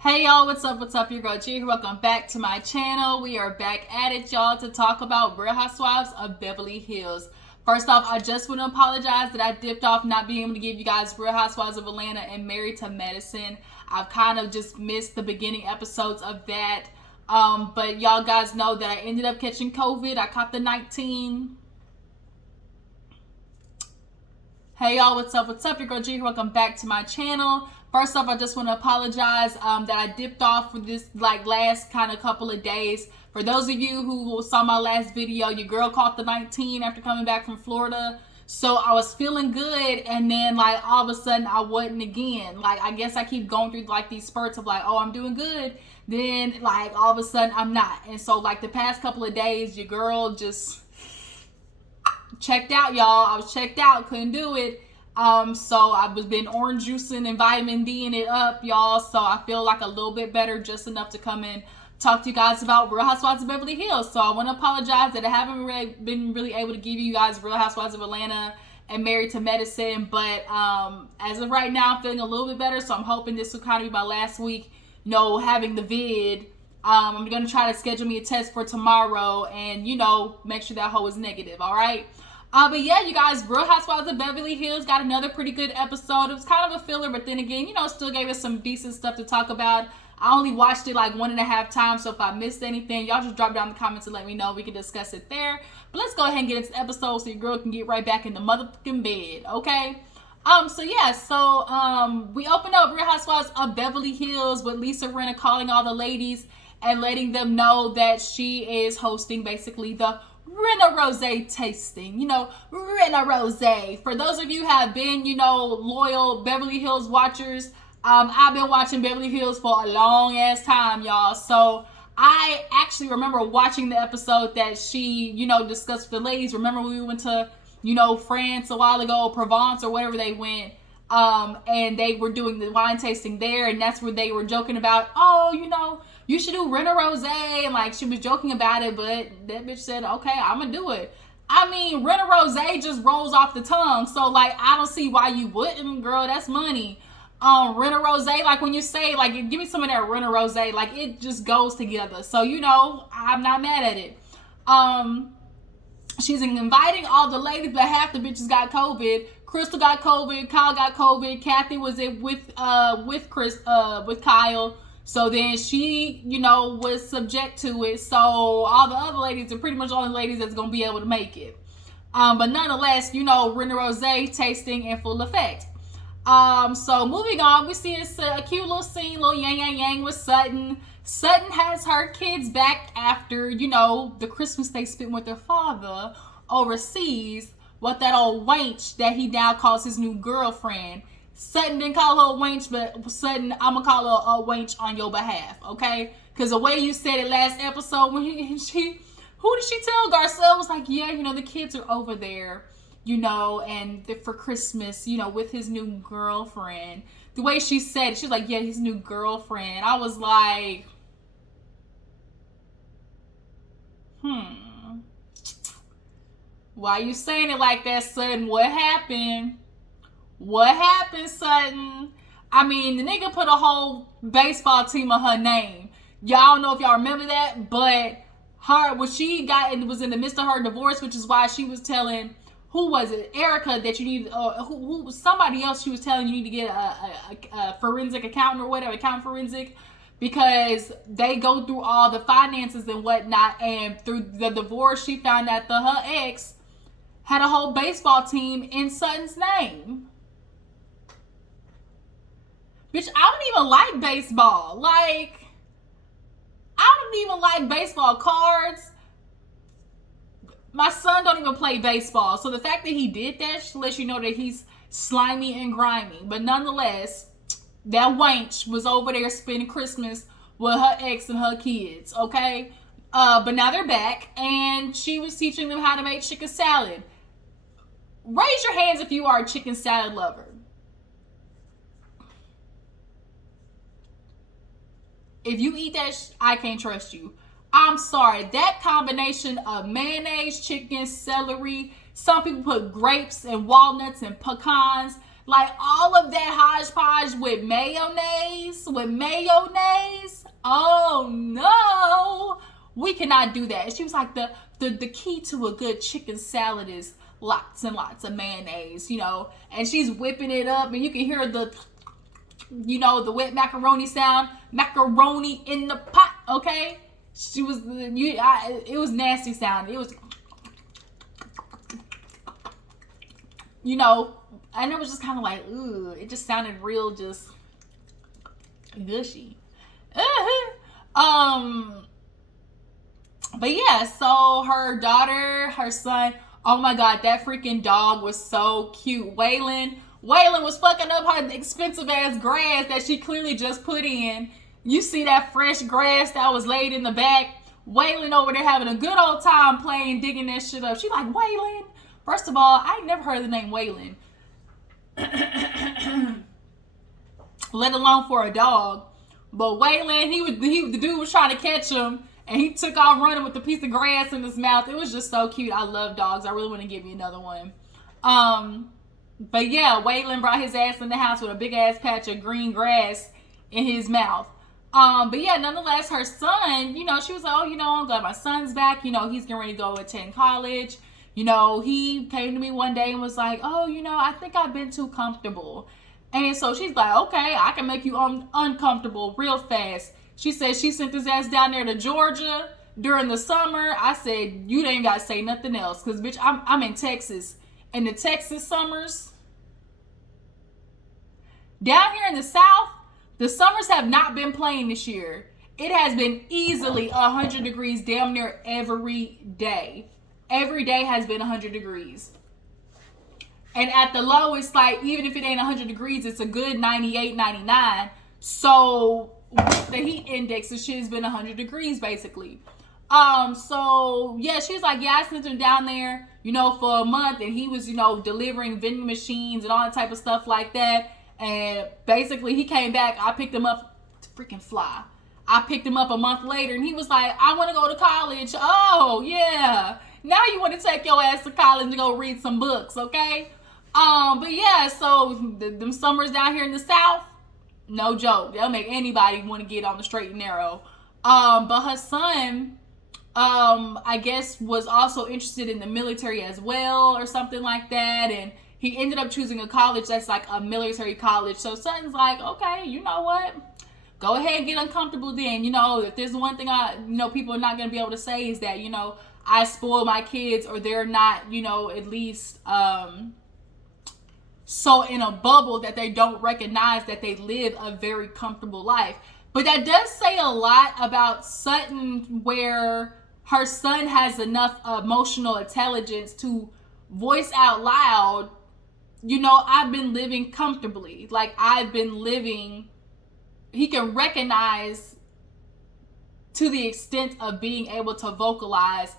Hey y'all, what's up? Your girl G here. Welcome back to my channel. We are back at it, y'all, to talk about Real Housewives of Beverly Hills. First off, I just want to apologize that I dipped off not being able to give you guys Real Housewives of Atlanta and Married to Medicine. I've kind of just missed the beginning episodes of that. But y'all guys know that I ended up catching COVID. I caught the 19. Hey y'all, what's up? Your girl G here. Welcome back to my channel. First off, I just want to apologize that I dipped off for this last kind of couple of days. For those of you who saw my last video, your girl caught the 19 after coming back from Florida. So I was feeling good, and then all of a sudden I wasn't again. I guess I keep going through these spurts of oh, I'm doing good. Then all of a sudden I'm not. And so the past couple of days, your girl just checked out, y'all. I was checked out, couldn't do it. So I was been orange juicing and vitamin D'ing it up, y'all. So I feel a little bit better, just enough to come and talk to you guys about Real Housewives of Beverly Hills. So I want to apologize that I haven't been really able to give you guys Real Housewives of Atlanta and Married to Medicine. But as of right now, I'm feeling a little bit better. So I'm hoping this will kind of be my last week, having the vid. I'm going to try to schedule me a test for tomorrow and, make sure that hoe is negative, all right? But yeah, you guys, Real Housewives of Beverly Hills got another pretty good episode. It was kind of a filler, but then again, still gave us some decent stuff to talk about. I only watched it 1.5 times, so if I missed anything, y'all just drop down in the comments and let me know. We can discuss it there. But let's go ahead and get into the episode so your girl can get right back in the motherfucking bed, okay? We open up Real Housewives of Beverly Hills with Lisa Rinna calling all the ladies and letting them know that she is hosting basically the Rinna Rosé tasting. Rinna Rosé. For those of you who have been, loyal Beverly Hills watchers, I've been watching Beverly Hills for a long ass time, y'all. So I actually remember watching the episode that she, discussed with the ladies. Remember when we went to, France a while ago, Provence or whatever they went, and they were doing the wine tasting there, and that's where they were joking about, oh, you should do Rinna Rosé, and she was joking about it, but that bitch said, okay, I'm gonna do it. I mean, Rinna Rosé just rolls off the tongue, so I don't see why you wouldn't, girl. That's money. Rinna Rosé, when you say give me some of that Rinna Rosé, it just goes together. So I'm not mad at it. She's inviting all the ladies, but half the bitches got COVID. Crystal got COVID, Kyle got COVID, Kathy was with Kyle. So then she, was subject to it. So all the other ladies are pretty much all the ladies that's going to be able to make it. But nonetheless, Rinna Rosé tasting in full effect. So moving on, we see a cute little scene, little yang with Sutton. Sutton has her kids back after, the Christmas they spent with their father overseas with that old wench that he now calls his new girlfriend. Sutton didn't call her a wench, but Sutton, I'm going to call her a wench on your behalf, okay? Because the way you said it last episode, when who did she tell? Garcelle was like, yeah, the kids are over there, and for Christmas, with his new girlfriend. The way she said it, she was like, yeah, his new girlfriend. I was like, why are you saying it like that, Sutton? What happened? What happened, Sutton? I mean, the nigga put a whole baseball team on her name. Y'all don't know if y'all remember that, but when she was in the midst of her divorce, which is why she was telling, who was it? Erika, that you need, somebody else she was telling you need to get a forensic accountant or whatever, account forensic, because they go through all the finances and whatnot, and through the divorce, she found out that her ex had a whole baseball team in Sutton's name. Bitch, I don't even like baseball. I don't even like baseball cards. My son don't even play baseball. So the fact that he did that lets you know that he's slimy and grimy. But nonetheless, that wench was over there spending Christmas with her ex and her kids, okay? But now they're back, and she was teaching them how to make chicken salad. Raise your hands if you are a chicken salad lover. If you eat that, I can't trust you. I'm sorry. That combination of mayonnaise, chicken, celery. Some people put grapes and walnuts and pecans. Like all of that hodgepodge with mayonnaise. Oh no, we cannot do that. She was like, the key to a good chicken salad is lots and lots of mayonnaise, and she's whipping it up, and you can hear the wet macaroni sound, macaroni in the pot. Okay, she was it was nasty sound. It was, and it was just kind of like, ooh, it just sounded real, just gushy. But yeah, so her daughter, her son, oh my god, that freaking dog was so cute. Waylon was fucking up her expensive ass grass that she clearly just put in. You see that fresh grass that was laid in the back. Waylon over there having a good old time playing, digging that shit up. She like, Waylon. First of all, I ain't never heard the name Waylon. Let alone for a dog. But Waylon, the dude was trying to catch him, and he took off running with a piece of grass in his mouth. It was just so cute. I love dogs. I really want to give you another one. But yeah, Waylon brought his ass in the house with a big ass patch of green grass in his mouth. But yeah, nonetheless, her son, she was like, oh, I'm glad my son's back. He's getting ready to go attend college. He came to me one day and was like, oh, I think I've been too comfortable. And so she's like, okay, I can make you uncomfortable real fast. She said she sent his ass down there to Georgia during the summer. I said, you ain't got to say nothing else. Because, bitch, I'm in Texas. And the Texas summers, down here in the South, the summers have not been playing this year. It has been easily 100 degrees damn near every day. Every day has been 100 degrees. And at the lowest, like, even if it ain't 100 degrees, it's a good 98, 99. So with the heat index, the shit has been 100 degrees, basically. So, yeah, she was like, yeah, I sent him down there, for a month. And he was, delivering vending machines and all that type of stuff like that. And basically, he came back. I picked him up to freaking fly. I picked him up a month later, and he was like, I want to go to college. Oh, yeah. Now you want to take your ass to college and go read some books, okay? But yeah, so them summers down here in the South, no joke. They'll make anybody want to get on the straight and narrow. But her son, I guess, was also interested in the military as well or something like that. And he ended up choosing a college that's like a military college. So Sutton's like, okay, you know what? Go ahead and get uncomfortable then. If there's one thing people are not going to be able to say is that, I spoil my kids, or they're not, at least so in a bubble that they don't recognize that they live a very comfortable life. But that does say a lot about Sutton, where her son has enough emotional intelligence to voice out loud, I've been living comfortably. Like, I've been living. He can recognize to the extent of being able to vocalize,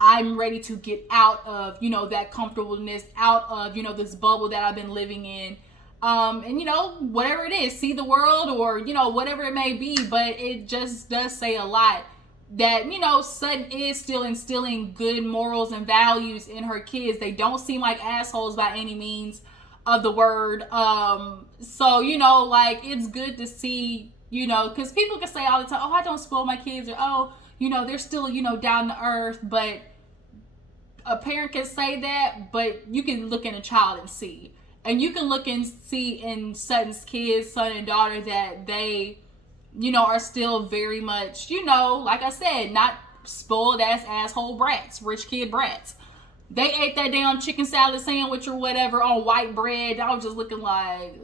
I'm ready to get out of, that comfortableness, out of, this bubble that I've been living in. And, whatever it is, see the world, or, whatever it may be. But it just does say a lot that, Sutton is still instilling good morals and values in her kids. They don't seem like assholes by any means of the word. So, like, it's good to see, because people can say all the time, oh, I don't spoil my kids, or, oh, they're still, down to earth. But a parent can say that, but you can look in a child and see. And you can look and see in Sutton's kids, son and daughter, that they, are still very much, like I said, not spoiled ass asshole brats, rich kid brats. They ate that damn chicken salad sandwich or whatever on white bread. I was just looking like,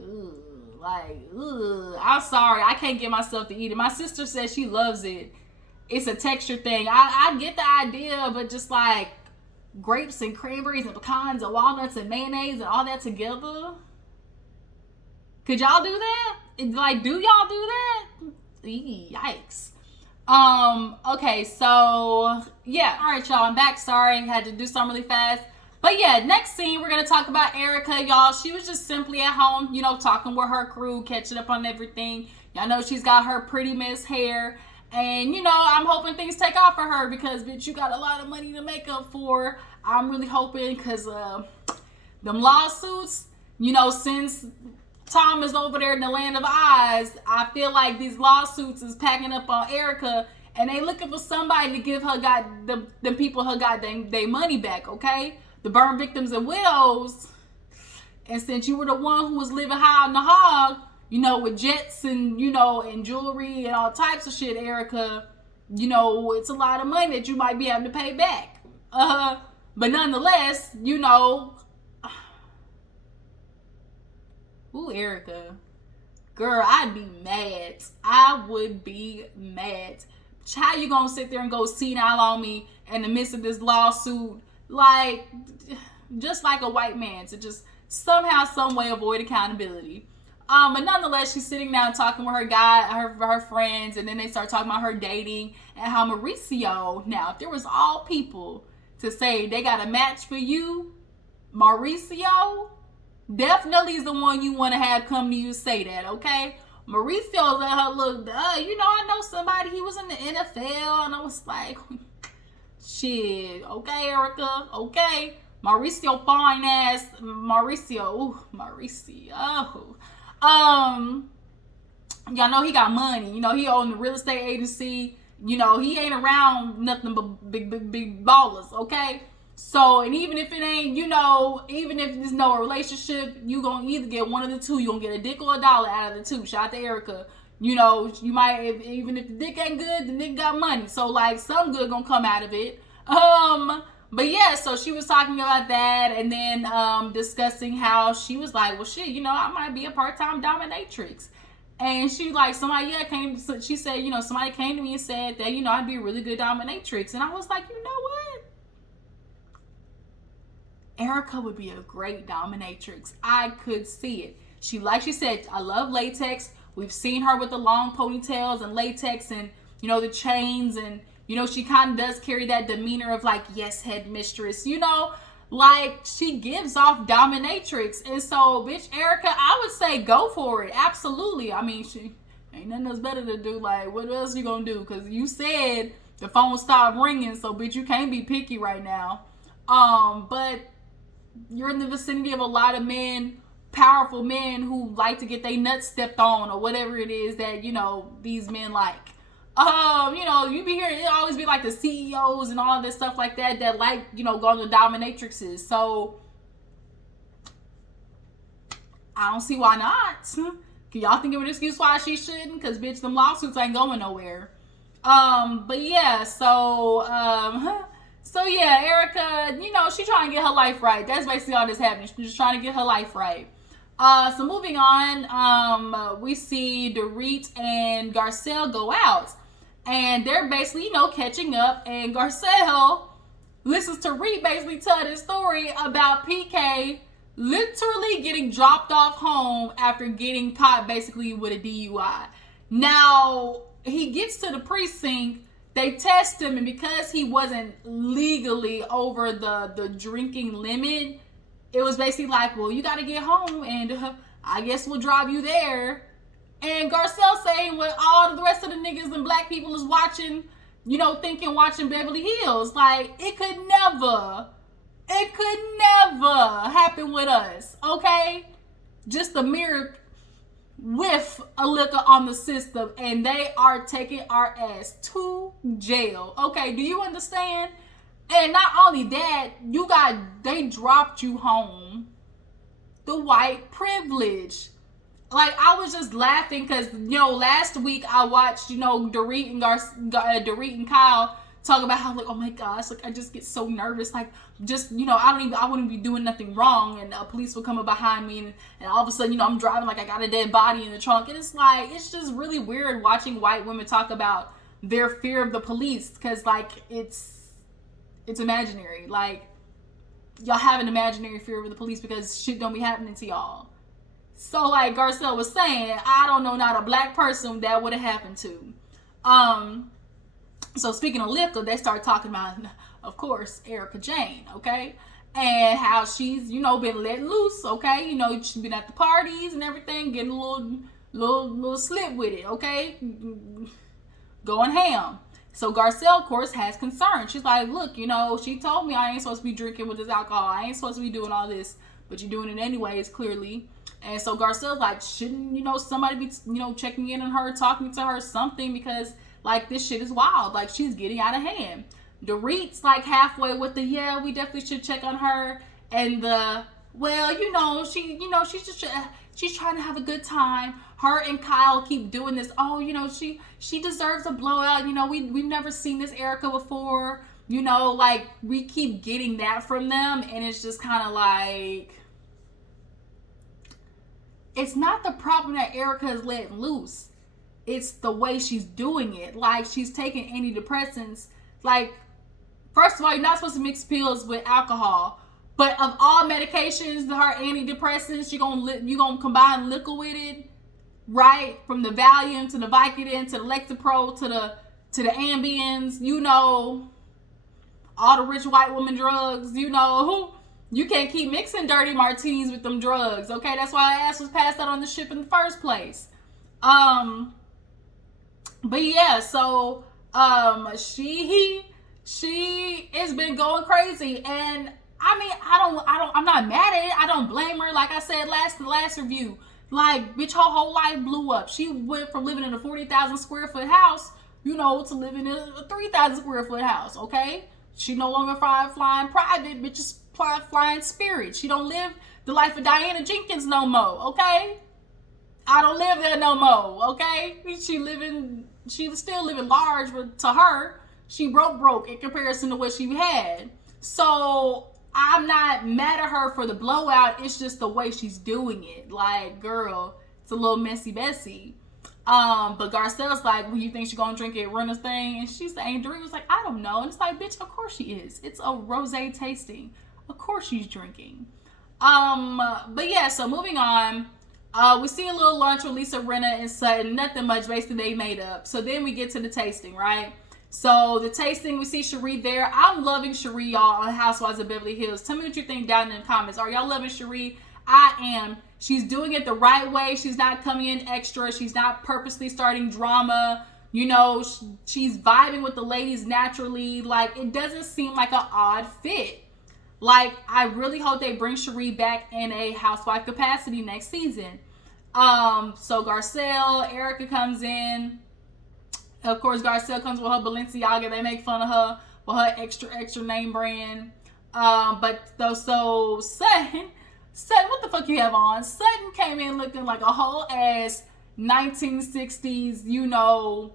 ugh. I'm sorry, I can't get myself to eat it. My sister says she loves it. It's a texture thing. I get the idea, but just like grapes and cranberries and pecans and walnuts and mayonnaise and all that together. Could y'all do that? Like, do y'all do that? Yikes. Okay, so yeah. All right, y'all, I'm back. Sorry, had to do something really fast. But yeah, next scene, we're gonna talk about Erika, y'all. She was just simply at home, talking with her crew, catching up on everything. Y'all know she's got her pretty miss hair. And, I'm hoping things take off for her because, bitch, you got a lot of money to make up for. I'm really hoping because them lawsuits, Since Tom is over there in the land of Oz, I feel like these lawsuits is packing up on Erika, and they looking for somebody to give her the people her they money back, okay? The burn victims and widows. And since you were the one who was living high on the hog, with jets and and jewelry and all types of shit, Erika, it's a lot of money that you might be having to pay back. But nonetheless, ooh, Erika. Girl, I'd be mad. I would be mad. How you gonna sit there and go senile on me in the midst of this lawsuit? Like, just like a white man to just somehow, some way avoid accountability. But nonetheless, she's sitting down talking with her friends, and then they start talking about her dating and how Mauricio, now, if there was all people to say they got a match for you, Mauricio definitely is the one you want to have come to you say that, okay? Mauricio let her look, I know somebody, he was in the NFL, and I was like, shit, okay, Erika, okay. Mauricio fine ass, Mauricio. Y'all know he got money. He owned the real estate agency. He ain't around nothing but big ballers, okay? So, and even if it ain't, even if there's no relationship, you gonna either get one of the two. You gonna get a dick or a dollar out of the two. Shout out to Erika. You might, even if the dick ain't good, the nigga got money. So, like, some good gonna come out of it. But yeah, so she was talking about that, and then discussing how she was like, well, shit, I might be a part-time dominatrix. And she like, she said, somebody came to me and said that, I'd be a really good dominatrix. And I was like, you know what? Erika would be a great dominatrix. I could see it. Like she said, I love latex. We've seen her with the long ponytails and latex and, the chains, and, she kind of does carry that demeanor of like, yes, headmistress, like she gives off dominatrix. And so, bitch, Erika, I would say go for it. Absolutely. I mean, she ain't nothing else better to do. Like, what else you gonna do? Because you said the phone stopped ringing, so bitch, you can't be picky right now. But you're in the vicinity of a lot of men, powerful men who like to get their nuts stepped on or whatever it is that, these men like. You be hearing it always be like the CEOs and all this stuff like that like, going to dominatrixes. So I don't see why not. Can y'all think of an excuse why she shouldn't? Because bitch, them lawsuits ain't going nowhere. But yeah, so yeah, Erika, she trying to get her life right. That's basically all that's happening. She's just trying to get her life right. So moving on, we see Dorit and Garcelle go out. And they're basically, catching up. And Garcelle listens to Reed basically tell this story about PK literally getting dropped off home after getting caught basically with a DUI. Now, he gets to the precinct. They test him. And because he wasn't legally over the drinking limit, it was basically like, well, you got to get home. And I guess we'll drive you there. And Garcelle saying what all the rest of the niggas and black people is watching, watching Beverly Hills. Like, it could never happen with us, okay? Just a mere whiff of liquor on the system, and they are taking our ass to jail. Okay, do you understand? And not only that, they dropped you home. The white privilege. Like, I was just laughing because, last week I watched, Dorit and Kyle talk about how, like, oh my gosh, like, I just get so nervous. Like, just, I wouldn't be doing nothing wrong. And police would come up behind me. And all of a sudden, I'm driving like I got a dead body in the trunk. And it's like, it's just really weird watching white women talk about their fear of the police. Because, like, it's imaginary. Like, y'all have an imaginary fear of the police because shit don't be happening to y'all. So, like Garcelle was saying, I don't know not a black person that would have happened to. So speaking of liquor, they start talking about, of course, Erika Jane, okay? And how she's, been let loose, okay? She's been at the parties and everything, getting a little slip with it, okay? Going ham. So Garcelle, of course, has concern. She's like, look, she told me I ain't supposed to be drinking with this alcohol. I ain't supposed to be doing all this. but you're doing it anyways, clearly. And so Garcelle's like, shouldn't, you know, somebody be, you know, checking in on her, talking to her, something, because like this shit is wild. Like she's getting out of hand. Dorit's like halfway with the, yeah, we definitely should check on her. And the, well, she's just, she's trying to have a good time. Her and Kyle keep doing this. Oh, she deserves a blowout. We've never seen this Erika before. Like we keep getting that from them, and it's just kind of like, it's not the problem that Erika is letting loose. It's the way she's doing it. Like she's taking antidepressants. Like, first of all, you're not supposed to mix pills with alcohol. But of all medications, her antidepressants, you're gonna combine liquor with it, right? From the Valium to the Vicodin to the Lexapro to the Ambiens, all the rich white woman drugs, you can't keep mixing dirty martinis with them drugs, okay? That's why her ass was passed out on the ship in the first place. But yeah, so she has been going crazy, and I mean, I'm not mad at it. I don't blame her. Like I said last review, like, bitch, her whole life blew up. She went from living in a 40,000 square foot house, to living in a 3,000 square foot house, okay? She no longer flying private, bitches flying Spirit. She don't live the life of Diana Jenkins no more, okay? I don't live there no more, okay? She's still living large, but to her, she broke in comparison to what she had. So I'm not mad at her for the blowout. It's just the way she's doing it. Like, girl, it's a little messy. But Garcelle's like, well, you think she's gonna drink it, run a thing? And she's saying, Dorit was like, I don't know. And it's like, bitch, of course she is. It's a rosé tasting. Of course she's drinking. But yeah, so moving on. We see a little lunch with Lisa Rinna and Sutton. Nothing much, basically they made up. So then we get to the tasting, right? So the tasting, we see Cherie there. I'm loving Cherie, y'all, on Housewives of Beverly Hills. Tell me what you think down in the comments. Are y'all loving Cherie? I am. She's doing it the right way. She's not coming in extra. She's not purposely starting drama. She's vibing with the ladies naturally. Like, it doesn't seem like an odd fit. Like, I really hope they bring Cherie back in a housewife capacity next season. So Garcelle, Erika comes in. Of course, Garcelle comes with her Balenciaga. They make fun of her with her extra name brand. So Sutton, what the fuck you have on? Sutton came in looking like a whole ass 1960s,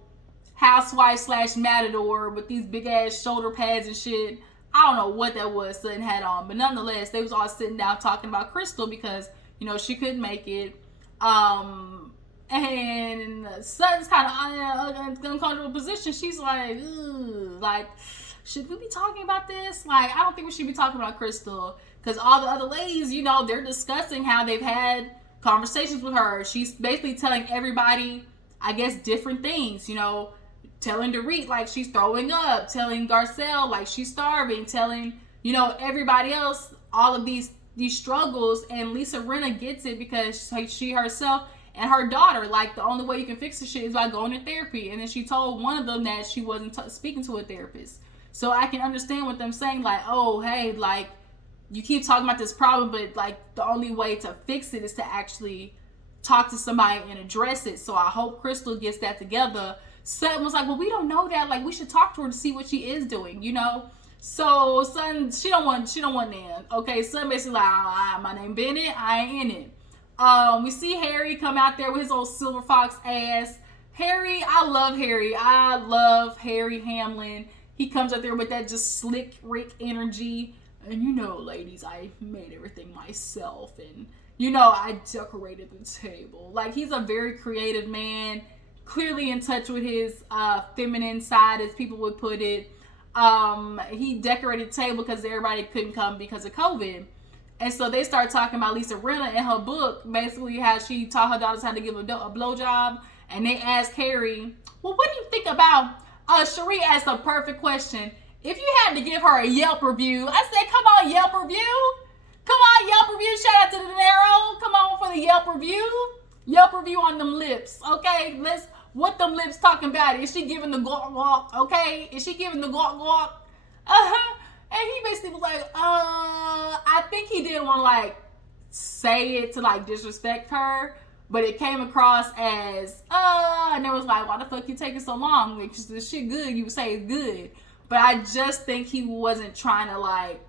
housewife / matador with these big ass shoulder pads and shit. I don't know what that was Sutton had on, but nonetheless, they was all sitting down talking about Crystal because, she couldn't make it. And Sutton's kind of in an uncomfortable position. She's like, like, should we be talking about this? Like, I don't think we should be talking about Crystal. Because all the other ladies, they're discussing how they've had conversations with her. She's basically telling everybody, I guess, different things. Telling Dorit, like, she's throwing up. Telling Garcelle, like, she's starving. Telling, everybody else all of these struggles. And Lisa Rinna gets it because she herself and her daughter, like, the only way you can fix the shit is by going to therapy. And then she told one of them that she wasn't speaking to a therapist. So I can understand what them saying, like, oh, hey, like, you keep talking about this problem, but, like, the only way to fix it is to actually talk to somebody and address it. So I hope Crystal gets that together. Sutton was like, well, we don't know that. Like, we should talk to her to see what she is doing, So Sutton, she don't want none. Okay, Sutton basically like, my name Bennett, I ain't in it. We see Harry come out there with his old silver fox ass. Harry, I love Harry. I love Harry Hamlin. He comes out there with that just slick Rick energy. And ladies, I made everything myself. And, I decorated the table. Like, he's a very creative man. Clearly in touch with his feminine side, as people would put it. He decorated the table because everybody couldn't come because of COVID. And so they start talking about Lisa Rinna in her book, basically how she taught her daughters how to give a blowjob. And they asked Harry, well, what do you think about, Cherie asked a perfect question. If you had to give her a Yelp review, I said, come on, Yelp review. Come on, Yelp review. Shout out to De Niro. Come on for the Yelp review. Yelp review on them lips, okay? What them lips talking about? Is she giving the guac, okay? Is she giving the guac? And he basically was like, I think he did want to, like, say it to like disrespect her, but it came across as and it was like, why the fuck you taking so long? Like, this shit good, you would say it's good. But I just think he wasn't trying to like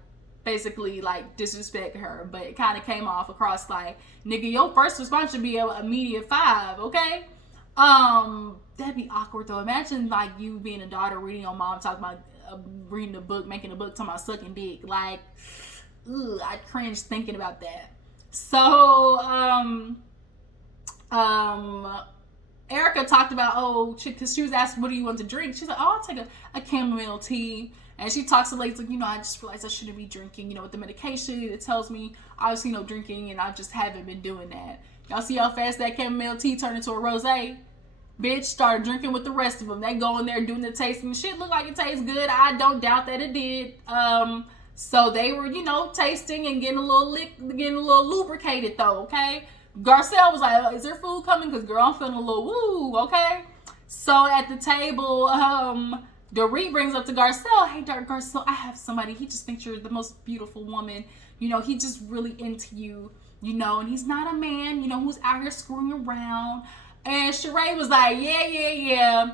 basically like disrespect her, but it kind of came off across like, nigga, your first response should be a immediate 5, okay? That'd be awkward though. Imagine like you being a daughter reading your mom talking about reading a book, making a book talking about sucking dick. Like, ugh, I cringe thinking about that. So Erika talked about, because she was asked, what do you want to drink? She's like, I'll take a chamomile tea. And she talks to ladies like, I just realized I shouldn't be drinking, with the medication. It tells me, obviously, no drinking, and I just haven't been doing that. Y'all see how fast that chamomile tea turned into a rosé? Bitch started drinking with the rest of them. They go in there doing the tasting. Shit look like it tastes good. I don't doubt that it did. So they were, tasting and getting a little lubricated though, okay? Garcelle was like, is there food coming? Because girl, I'm feeling a little woo, okay? So at the table, Dorit brings up to Garcelle, hey, Garcelle, I have somebody. He just thinks you're the most beautiful woman. He just really into you, and he's not a man, who's out here screwing around. And Sheree was like, yeah.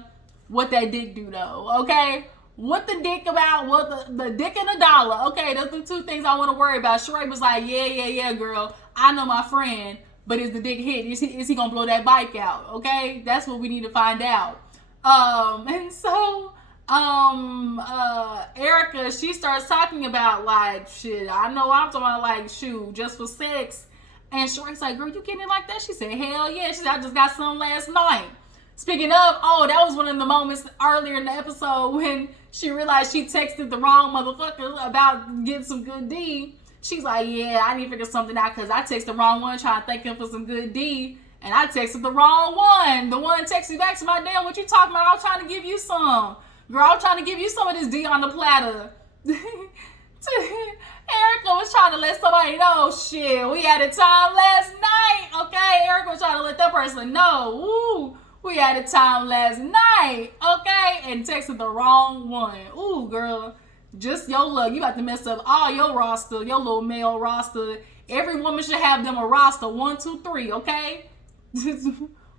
What that dick do though, okay? What the dick about? What the dick and the dollar? Okay, those are the two things I want to worry about. Sheree was like, yeah, girl. I know my friend, but is the dick hit? Is he gonna blow that bike out? Okay, that's what we need to find out. And so Erika, she starts talking about like, shit, I know I'm talking about like, shoot, just for sex. And Sheree's like, girl, you getting it like that? She said, hell yeah. She said, I just got some last night. Speaking of, that was one of the moments earlier in the episode when she realized she texted the wrong motherfucker about getting some good D. She's like, yeah, I need to figure something out because I texted the wrong one trying to thank him for some good D. And I texted the wrong one. The one texted back to my damn, what you talking about? I'm trying to give you some. Girl, I'm trying to give you some of this D on the platter. Erika was trying to let somebody know, shit, we had a time last night, okay? Erika was trying to let that person know, ooh, we had a time last night, okay? And texted the wrong one. Ooh, girl, just your luck. You about to mess up all your roster, your little male roster. Every woman should have them a roster, 1, 2, 3, okay?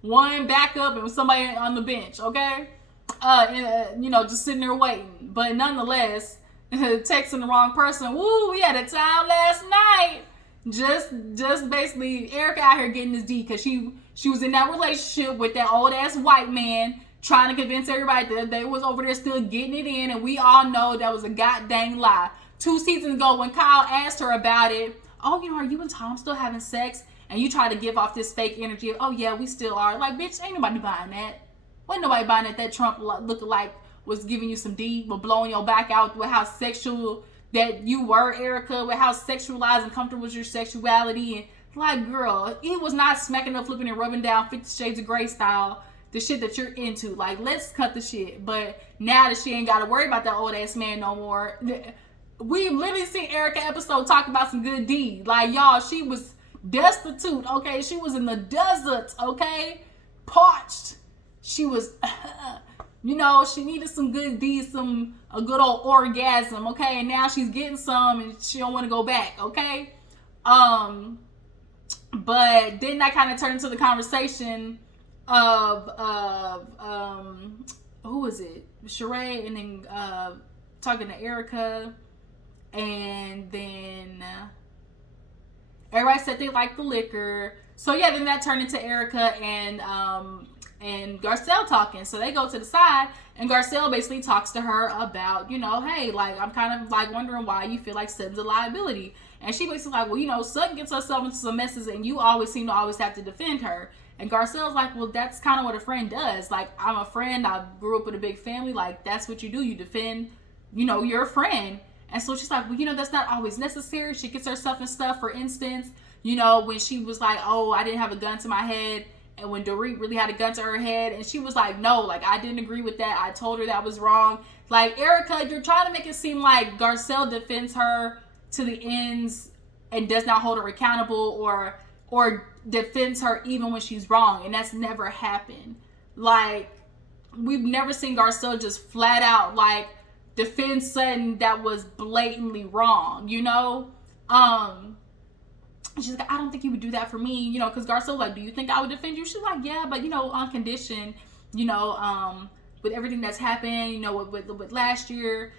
One backup and somebody on the bench, okay? Just sitting there waiting. But nonetheless, texting the wrong person. Woo, we had a time last night. Just basically Erika out here getting this D because she was in that relationship with that old ass white man trying to convince everybody that they was over there still getting it in, and we all know that was a goddamn lie. 2 seasons ago when Kyle asked her about it, are you and Tom still having sex? And you try to give off this fake energy of, oh yeah, we still are. Like, bitch, ain't nobody buying that. Wasn't nobody buying that Trump looking like was giving you some D, but blowing your back out with how sexual that you were, Erika, with how sexualized and comfortable with your sexuality. And like, girl, he was not smacking up, flipping and rubbing down 50 Shades of Grey style, the shit that you're into. Like, let's cut the shit. But now that she ain't got to worry about that old ass man no more, we literally seen Erika episode talk about some good D. Like, y'all, she was destitute, okay? She was in the desert, okay? Parched. She was... she needed some good D, a good old orgasm, okay? And now she's getting some and she don't want to go back, okay? But then that kind of turned into the conversation of who was it? Sheree, and then talking to Erika, and then everybody said they liked the liquor. So yeah, then that turned into Erika and Garcelle talking. So they go to the side and Garcelle basically talks to her about, hey, like, I'm kind of like wondering why you feel like Sutton's a liability. And she basically like, well, Sutton gets herself into some messes and you always seem to always have to defend her. And Garcelle's like, well, that's kind of what a friend does. Like, I'm a friend. I grew up with a big family. Like, that's what you do. You defend, your friend. And so she's like, well, that's not always necessary. She gets herself in stuff. For instance, when she was like, oh, I didn't have a gun to my head. And when Dorit really had a gun to her head, and she was like, no, like, I didn't agree with that. I told her that was wrong. Like, Erika, you're trying to make it seem like Garcelle defends her to the ends and does not hold her accountable or defends her even when she's wrong. And that's never happened. Like, we've never seen Garcelle just flat out, like, defend Sutton that was blatantly wrong, And she's like, I don't think you would do that for me, you know, because Garcelle was like, do you think I would defend you? She's like, yeah, but, you know, on condition, you know, with everything that's happened, you know, with last year,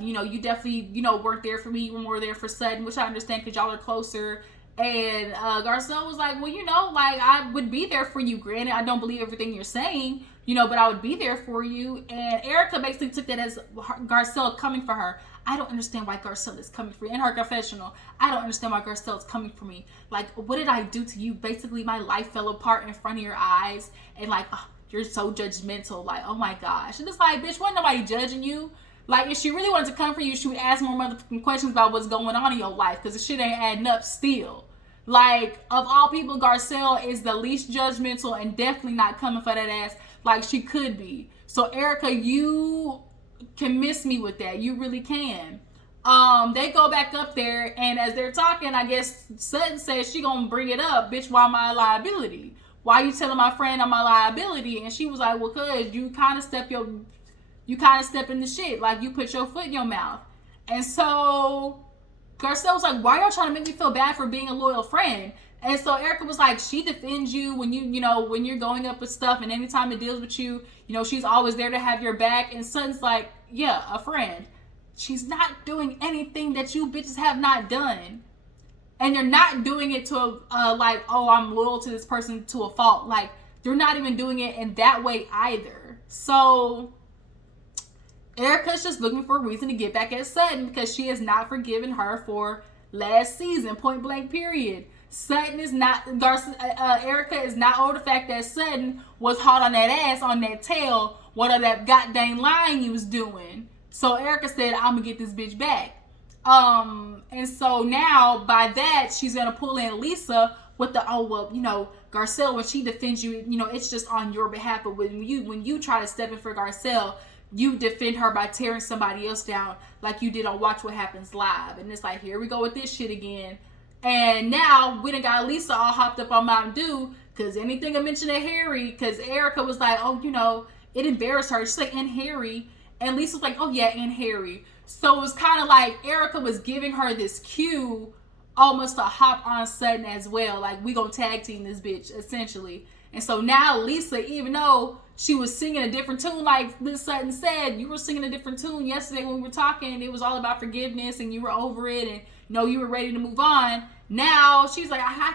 you know, you definitely, you know, weren't there for me. You were more there for Sutton, which I understand because y'all are closer. And Garcelle was like, well, you know, like, I would be there for you. Granted, I don't believe everything you're saying, you know, but I would be there for you. And Erika basically took that as Garcelle coming for her. I don't understand why Garcelle is coming for me. In her confessional, I don't understand why Garcelle is coming for me. Like, what did I do to you? Basically, my life fell apart in front of your eyes. And, like, oh, you're so judgmental. Like, oh, my gosh. And it's like, bitch, wasn't nobody judging you. Like, if she really wanted to come for you, she would ask more motherfucking questions about what's going on in your life. Because the shit ain't adding up still. Like, of all people, Garcelle is the least judgmental and definitely not coming for that ass like she could be. So, Erika, you can miss me with that. You really can. They go back up there, and as they're talking, I guess Sutton says she gonna bring it up. Bitch, why my liability? Why you telling my friend I'm my liability? And she was like, well, cuz you kind of step in the shit. Like, you put your foot in your mouth. And so Garcelle was like, why y'all trying to make me feel bad for being a loyal friend? And so Erika was like, she defends you when you know, when you're going up with stuff, and anytime it deals with you, you know, she's always there to have your back. And Sutton's like, yeah, a friend. She's not doing anything that you bitches have not done. And you're not doing it to like, oh, I'm loyal to this person to a fault. Like, you're not even doing it in that way either. So Erika's just looking for a reason to get back at Sutton because she has not forgiven her for last season, point blank period. Sutton is not, Erika is not over the fact that Sutton was hot on that ass, on that tail, what of that goddamn lying he was doing. So Erika said, I'm gonna get this bitch back. And so now by that, she's gonna pull in Lisa with the, oh, well, you know, Garcelle, when she defends you, you know, it's just on your behalf. But when you try to step in for Garcelle, you defend her by tearing somebody else down like you did on Watch What Happens Live. And it's like, here we go with this shit again. And now we done got Lisa all hopped up on Mountain Dew because anything I mentioned to Harry, because Erika was like, oh, you know, it embarrassed her. She's like, and Harry. And Lisa was like, oh, yeah, and Harry. So it was kind of like Erika was giving her this cue almost to hop on Sutton as well. Like, we gonna tag team this bitch, essentially. And so now Lisa, even though she was singing a different tune, like Liz Sutton said, you were singing a different tune yesterday when we were talking. It was all about forgiveness and you were over it and, you know, you were ready to move on. Now she's like, I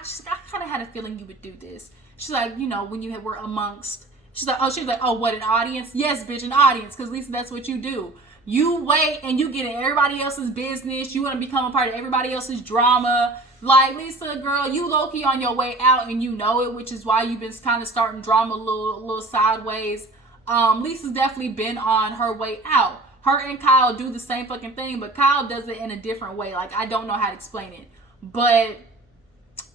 kind of had a feeling you would do this. She's like, you know, when you were amongst, she's like, oh, what, an audience? Yes, bitch, an audience, because Lisa, that's what you do. You wait and you get in everybody else's business. You want to become a part of everybody else's drama. Like, Lisa, girl, you low-key on your way out and you know it, which is why you've been kind of starting drama a little sideways. Lisa's definitely been on her way out. Her and Kyle do the same fucking thing, but Kyle does it in a different way. Like, I don't know how to explain it. But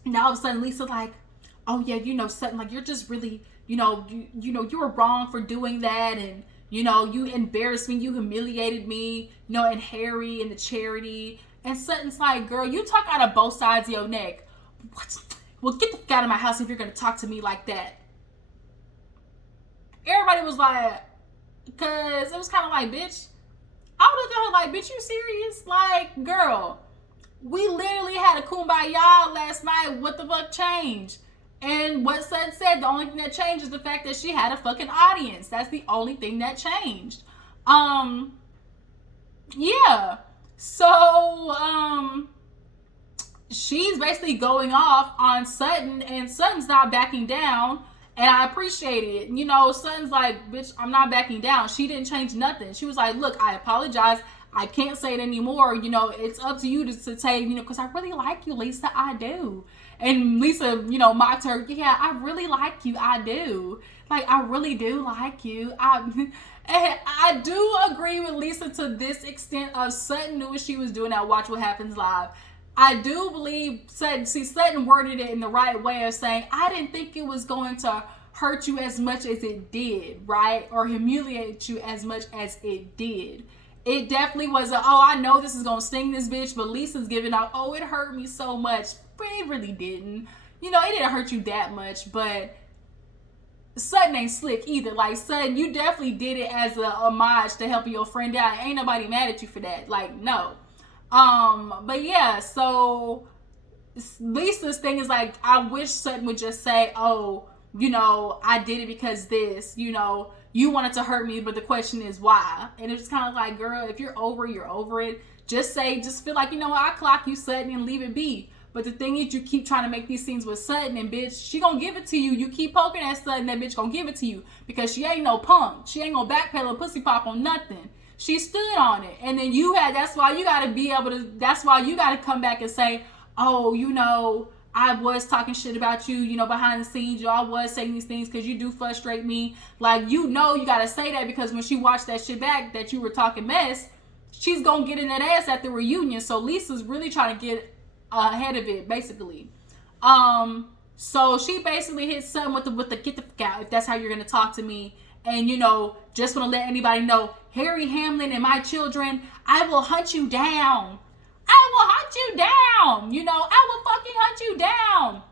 now all of a sudden, Lisa's like, oh, yeah, you know, Sutton, like, you're just really, you know, you were wrong for doing that. And, you know, you embarrassed me. You humiliated me, you know, and Harry and the charity. And Sutton's like, girl, you talk out of both sides of your neck. What? Well, get the fuck out of my house if you're going to talk to me like that. Everybody was like, because it was kind of like, bitch. I would look at her like, bitch, you serious? Like, girl, we literally had a kumbaya last night. What the fuck changed? And what Sutton said, the only thing that changed is the fact that she had a fucking audience. That's the only thing that changed. Yeah. So, she's basically going off on Sutton, and Sutton's not backing down, and I appreciate it. You know, Sutton's like, bitch, I'm not backing down. She didn't change nothing. She was like, look, I apologize. I can't say it anymore. You know, it's up to you to say, you know, because I really like you, Lisa. I do. And Lisa, you know, mocked her. Yeah, I really like you. I do. Like, I really do like you. I do agree with Lisa to this extent of Sutton knew what she was doing at Watch What Happens Live. I do believe Sutton worded it in the right way of saying, I didn't think it was going to hurt you as much as it did, right? Or humiliate you as much as it did. It definitely was I know this is going to sting this bitch, but Lisa's giving out, oh, it hurt me so much. But it really didn't. You know, it didn't hurt you that much, but Sutton ain't slick either. Like, Sutton, you definitely did it as a homage to helping your friend out. Ain't nobody mad at you for that. Like, no. But yeah, so Lisa's thing is like, I wish Sutton would just say, oh, you know, I did it because this, you know, you wanted to hurt me, but the question is why? And it's kind of like, girl, if you're over it. Just feel like, you know what, I clock you, Sutton, and leave it be. But the thing is, you keep trying to make these scenes with Sutton, and bitch, she gonna give it to you. You keep poking at Sutton, that bitch gonna give it to you. Because she ain't no punk. She ain't gonna backpedal a pussy pop on nothing. She stood on it. And then that's why you gotta come back and say, oh, you know, I was talking shit about you, you know, behind the scenes. Y'all was saying these things because you do frustrate me. Like, you know, you gotta say that because when she watched that shit back that you were talking mess, she's gonna get in that ass at the reunion. So Lisa's really trying to get ahead of it, basically. So she basically hit Sutton with the get the fuck out if that's how you're gonna talk to me. And, you know, just want to let anybody know, Harry Hamlin and my children, I will hunt you down. I will hunt you down. You know, I will fucking hunt you down.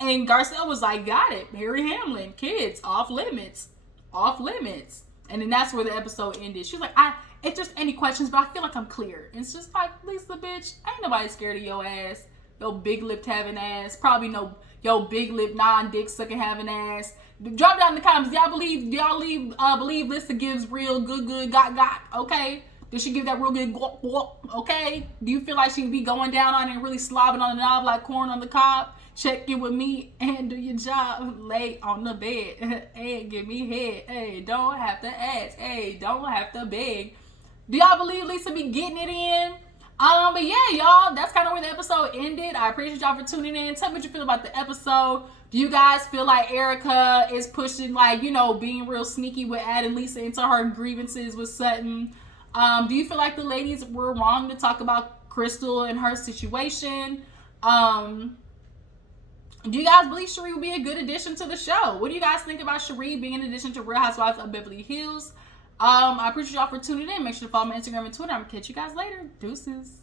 And Garcelle was like, got it. Harry Hamlin, kids, off limits. Off limits. And then that's where the episode ended. She was like, if there's any questions, but I feel like I'm clear. And it's just like, Lisa, bitch, ain't nobody scared of your ass. Your big lipped having ass. Probably no, your big lip non-dick sucking having ass. Drop down in the comments. Do y'all believe Lisa gives real good got, okay? Does she give that real good guap, okay? Do you feel like she be going down on it and really slobbing on the knob like corn on the cob? Check in with me and do your job. Lay on the bed and give me head. Hey, don't have to ask. Hey, don't have to beg. Do y'all believe Lisa be getting it in? But yeah, y'all, that's kind of where the episode ended. I appreciate y'all for tuning in. Tell me what you feel about the episode. Do you guys feel like Erika is pushing, like, you know, being real sneaky with adding Lisa into her grievances with Sutton? Do you feel like the ladies were wrong to talk about Crystal and her situation? Do you guys believe Cherie would be a good addition to the show? What do you guys think about Cherie being an addition to Real Housewives of Beverly Hills? I appreciate y'all for tuning in. Make sure to follow my Instagram and Twitter. I'm gonna catch you guys later. Deuces.